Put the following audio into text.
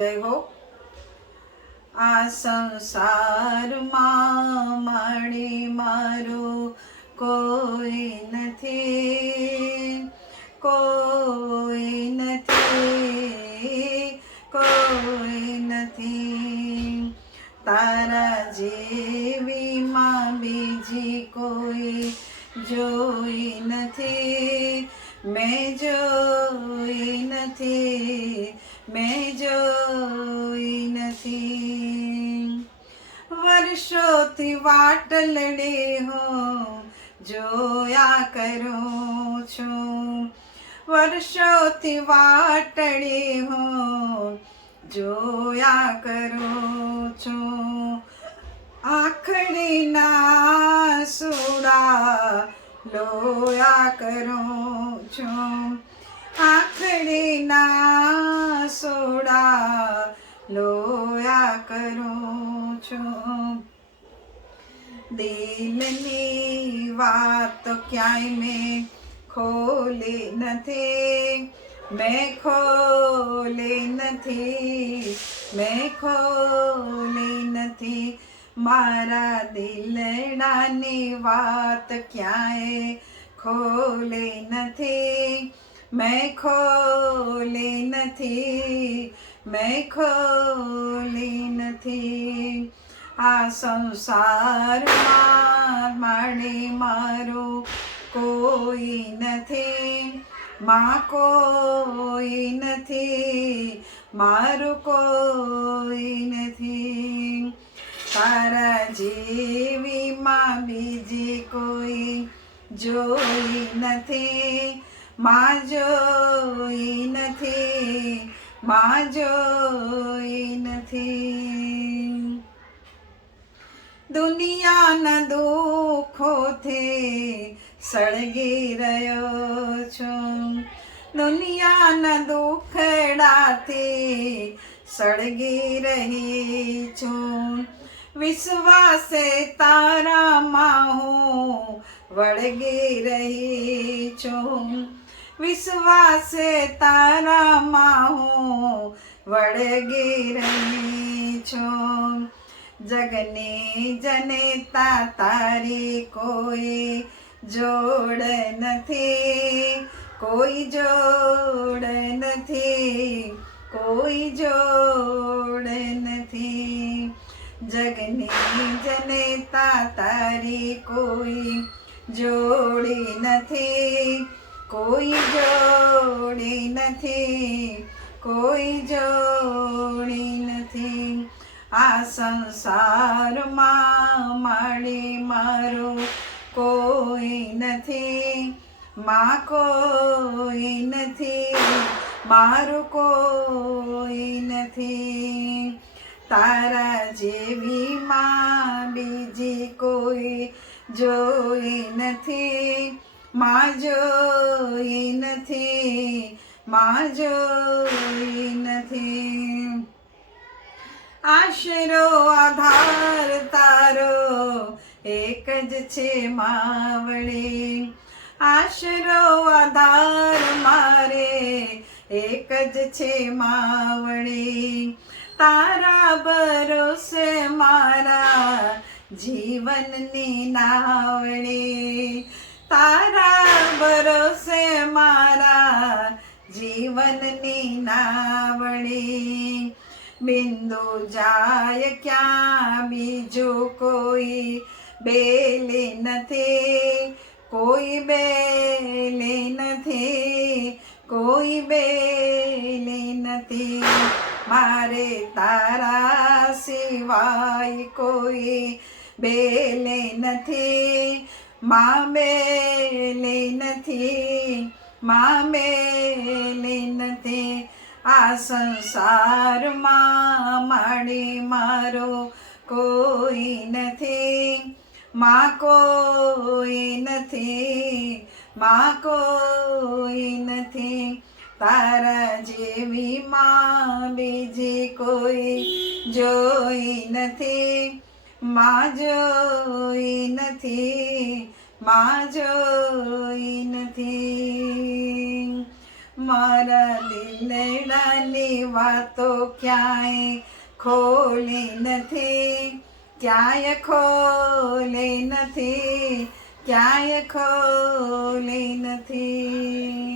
જય હો આ સંસારમાં મળી મારું કોઈ નથી કોઈ નથી કોઈ નથી. તારા જેવી બીજી કોઈ જોઈ નથી, મેં જોઈ નથી. મેં જોઈ નથી. વર્ષોથી વાટ લડે હો, જોયા કરું છું. વર્ષોથી વાટડે હો, જોયા કરું છું. આખડીના સુડા લોયા કરું છું. આખડીના લોયા કરું છું. દિલની વાત ક્યાંય મેં ખોલી નથી. મેં ખોલી નથી. મેં ખોલી નથી. મારા દિલડાની વાત ક્યાંય ખોલી નથી. મેં ખોલી નથી. મેં ખોલી નથી. આ સંસારમાં માણી મારું કોઈ નથી. માં કોઈ નથી. મારું કોઈ નથી. તારા જેવીમાં બીજી કોઈ જોઈ નથી. માં જોઈ નથી. માં જોઈ નથી. દુનિયાના દુઃખોથી સળગી રહ્યો છું. દુનિયાના દુઃખડાથી સળગી રહી છું. વિશ્વાસે તારામાં હું વળગી રહી છું. વિશ્વાસે તારા વળગી રહી છું જગની જનેતા તારી કોઈ જોડ નથી. કોઈ જોડ નથી. કોઈ જોડ નથી. જગની જનેતા તારી કોઈ જોડી નથી. કોઈ જોડી નથી. કોઈ જોડી નથી. આ સંસારમાં માડી મારું કોઈ નથી. માં કોઈ નથી. મારું કોઈ નથી. તારા જેવી માં બીજી કોઈ જોઈ નથી. માં જોઈ નથી. માં જોઈ નથી આશરો, આધાર, તારો એક જ છે માવળી આશરો, આધાર મારે એક જ છે માવળી તારા ભરોસે મારા જીવનની નાવડી. તારા ભરોસે મારા જીવનની નાવડી બિંદુ જાય ક્યાં બીજું કોઈ બેલી નથી કોઈ બેલી નથી કોઈ બેલી નથી મારે તારા સિવાય કોઈ બેલે નથી મા બેલે નથી માં બેલે નથી આ સંસારમાં માડી મારો કોઈ નથી, માં કોઈ નથી, માં કોઈ નથી. તારા જેવી માં બીજી કોઈ જોઈ નથી, માં જોઈ નથી, માં જોઈ મારા દિલડાની વાતો ક્યાંય ખોલી નથી ક્યાંય ખોલી નથી ક્યાંય ખોલી નથી.